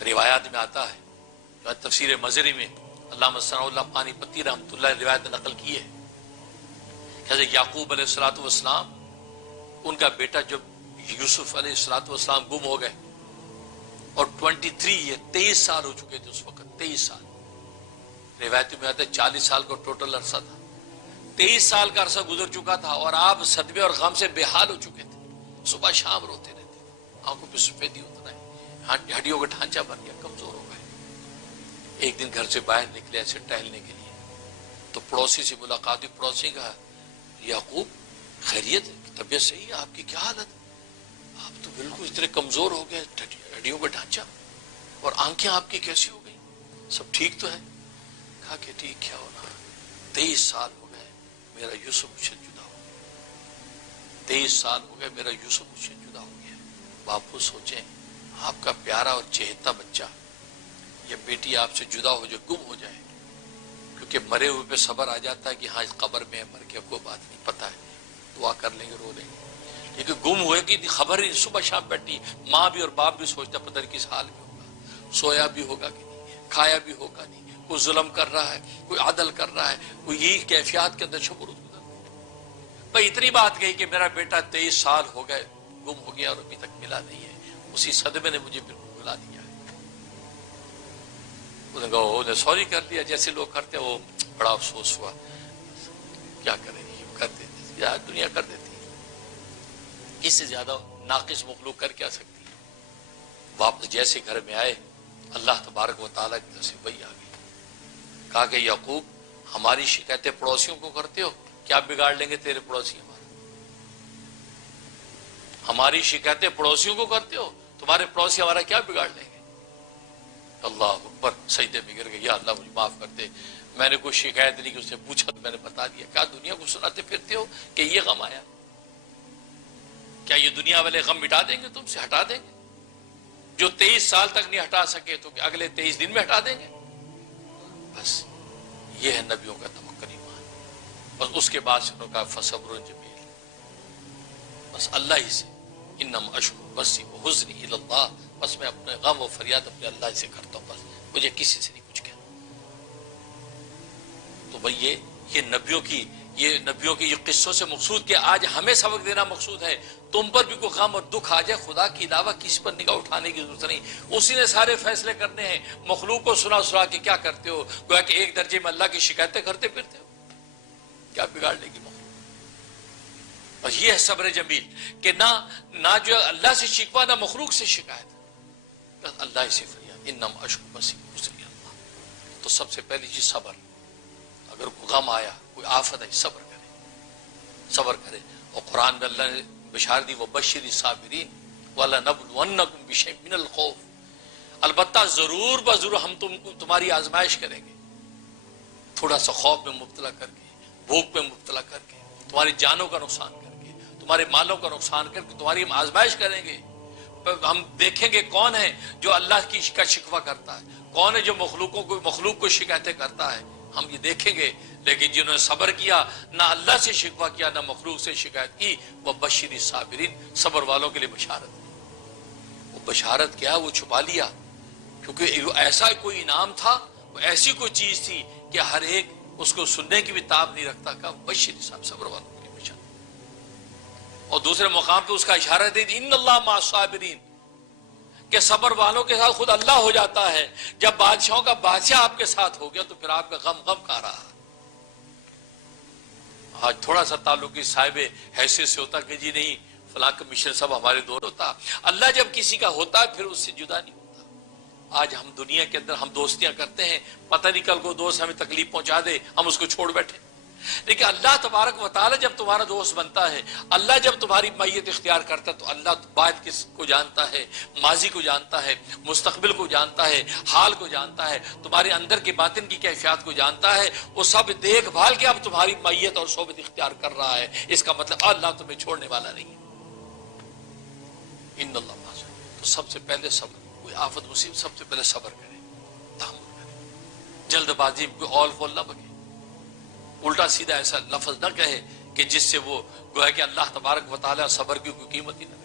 روایات میں آتا ہے، جو تفسیر مزری میں علامہ ثناء اللہ پانی پتی رحمۃ اللہ روایت نقل کی ہے کہ حضرت یعقوب علیہ الصلوۃ والسلام، ان کا بیٹا جب یوسف علیہ الصلوۃ والسلام گم ہو گئے اور 23 سال ہو چکے تھے اس وقت، 23 سال، روایت میں آتا ہے 40 سال کا ٹوٹل عرصہ تھا، 23 سال کا عرصہ گزر چکا تھا اور آپ صدمے اور غم سے بے حال ہو چکے تھے، صبح شام روتے رہتے تھے، آنکھوں پہ سفیدی اتر آئی، ہڈیوں کا ڈھانچہ بن گیا، کمزور ہو گئے۔ ایک دن گھر سے باہر نکلے ایسے ٹہلنے کے لیے تو پڑوسی سے ملاقات ہوئی، پڑوسی نے کہا یعقوب خیریت ہے، طبیعت صحیح ہے، آپ کی کیا حالت ہے؟ آپ تو بالکل اتنے کمزور ہو گئے، ہڈیوں کا ڈھانچہ، اور آنکھیں آپ کی کیسی ہو گئی، سب ٹھیک تو ہے؟ کہا کہ ٹھیک کیا ہونا، 23 سال ہو گئے میرا یوسف مجھ سے جدا ہو گیا، 23 سال ہو گئے میرا یوسف مجھ سے جدا ہو گیا۔ باپو سوچیں، آپ کا پیارا اور چہیتا بچہ یا بیٹی آپ سے جدا ہو جائے، گم ہو جائے، کیونکہ مرے ہوئے پہ صبر آ جاتا ہے کہ ہاں اس قبر میں ہے، مر کے کوئی بات نہیں، پتہ ہے، دعا کر لیں گے، رو لیں گے، لیکن گم ہوئے کی خبر ہی صبح شام بیٹھی، ماں بھی اور باپ بھی سوچتا پتہ نہیں کس حال میں ہوگا، سویا بھی ہوگا کہ نہیں، کھایا بھی ہوگا نہیں، کوئی ظلم کر رہا ہے، کوئی عدل کر رہا ہے، کوئی یہی کیفیات کے اندر شمول گزر۔ بھائی اتنی بات کہی کہ میرا بیٹا 23 سال ہو گئے گم ہو گیا اور ابھی تک ملا نہیں ہے، اسی صدمے نے مجھے بالکل بلا دیا ہے۔ انہوں نے کہا انہوں نے سوری کر دیا جیسے لوگ کرتے ہیں، وہ بڑا افسوس ہوا، کیا کریں گے، کر دیتے یار، دنیا کر دیتی ہے، اس سے زیادہ ناقص مخلوق کر کیا سکتی ہے۔ واپس جیسے گھر میں آئے، اللہ تبارک و تعالیٰ کی طرف سے وحی آ گئی، کہا کہ یعقوب ہماری شکایتیں پڑوسیوں کو کرتے ہو، کیا بگاڑ لیں گے تیرے پڑوسی ہمارا؟ ہماری شکایتیں پڑوسیوں کو کرتے ہو، تمہارے پڑوسی ہمارا کیا بگاڑ لیں گے؟ اللہ اکبر، سجدے میں گر گئے، یا اللہ مجھے معاف کر دے، میں نے کوئی شکایت نہیں کی، اس نے پوچھا تو میں نے بتا دیا۔ کیا دنیا کو سناتے پھرتے ہو کہ یہ غم آیا؟ کیا یہ دنیا والے غم مٹا دیں گے، تم سے ہٹا دیں گے؟ جو 23 سال تک نہیں ہٹا سکے تو اگلے 23 دن میں ہٹا دیں گے؟ بس یہ ہے نبیوں کا توکل ایمان۔ بس اس کے بعد سے انہوں نے کہا فصبر جمیل، بس اللہ ہی سے، انم اشکو بسی و حزنی الی اللہ، بس میں اپنے غم و فریاد اپنے اللہ ہی سے کرتا ہوں، بس مجھے کسی سے نہیں کچھ کہنا۔ تو بھئی یہ نبیوں کی یہ قصوں سے مقصود کہ آج ہمیں سبق دینا مقصود ہے، تم پر بھی کوئی غم اور دکھ آ جائے، خدا کے علاوہ کسی پر نگاہ اٹھانے کی ضرورت نہیں، اسی نے سارے فیصلے کرنے ہیں۔ مخلوق کو سنا کے کیا کرتے ہو، گویا کہ ایک درجے میں اللہ کی شکایتیں کرتے پھرتے ہو، کیا بگاڑ لے گی مخلوق؟ اور یہ ہے صبر جمیل کہ نہ جو اللہ سے شکوہ نہ مخلوق سے شکایت، بس اللہ سے فریاد، انم اشکو بسی حزنی اللہ۔ تو سب سے پہلی چیز صبر، اگر کوئی غم آیا، کوئی آفت آئی، صبر کرے۔ اور قرآن میں اللہ نے بشارت دی، وبشر الصابرین وَلَنَبْلُوَنَّكُمْ بِشَيْءٍ مِّنَ الْخَوْفِ، البتہ ضرور بضرور ہم تمہاری آزمائش کریں گے، تھوڑا سا خوف میں مبتلا کر کے، بھوک میں مبتلا کر کے، تمہاری جانوں کا نقصان کر کے، تمہارے مالوں کا نقصان کر کے تمہاری ہم آزمائش کریں گے۔ ہم دیکھیں گے کون ہے جو اللہ کا شکوہ کرتا ہے، کون ہے جو مخلوق کو شکایتیں کرتا ہے، ہم یہ دیکھیں گے۔ لیکن جنہوں نے صبر کیا، نہ اللہ سے شکوہ کیا نہ مخلوق سے شکایت کی، وہ بشر الصابرین، صبر والوں کے لیے بشارت۔ وہ بشارت کیا، وہ چھپا لیا، کیونکہ ایسا کوئی انعام تھا، وہ ایسی کوئی چیز تھی کہ ہر ایک اس کو سننے کی بھی تاب نہیں رکھتا، کا بشر الصابرین، صبر والوں کے لیے بشارت۔ اور دوسرے مقام پہ اس کا اشارہ دے دی، ان اللہ مع الصابرین، کہ صبر والوں کے ساتھ خود اللہ ہو جاتا ہے۔ جب بادشاہوں کا بادشاہ آپ کے ساتھ ہو گیا تو پھر آپ کا غم کا رہا۔ آج تھوڑا سا تعلق اس صاحب حیثیت سے ہوتا کہ جی نہیں فلاں کمشنر صاحب ہمارے دور ہوتا، اللہ جب کسی کا ہوتا ہے پھر اس سے جدا نہیں ہوتا۔ آج ہم دنیا کے اندر ہم دوستیاں کرتے ہیں، پتہ نہیں کل کو دوست ہمیں تکلیف پہنچا دے، ہم اس کو چھوڑ بیٹھے، لیکن اللہ تبارک و تعالی جب تمہارا دوست بنتا ہے، اللہ جب تمہاری معیت اختیار کرتا ہے تو اللہ بعد کس کو جانتا ہے، ماضی کو جانتا ہے، مستقبل کو جانتا ہے، حال کو جانتا ہے، تمہارے اندر کے باطن کی کیفیات کو جانتا ہے، وہ سب دیکھ بھال کے اب تمہاری معیت اور صحبت اختیار کر رہا ہے۔ اس کا مطلب اللہ تمہیں چھوڑنے والا نہیں ہے۔ ان اللہ معذور، تو سب سے پہلے صبر، کوئی آفت مصیبت سب سے پہلے صبر کرے، تحمل کرے، جلد بازی کوئی اول فول نہ بگے، الٹا سیدھا ایسا لفظ نہ کہے کہ جس سے وہ گویا کہ اللہ تبارک و تعالیٰ صبر کی کوئی قیمت ہی نہ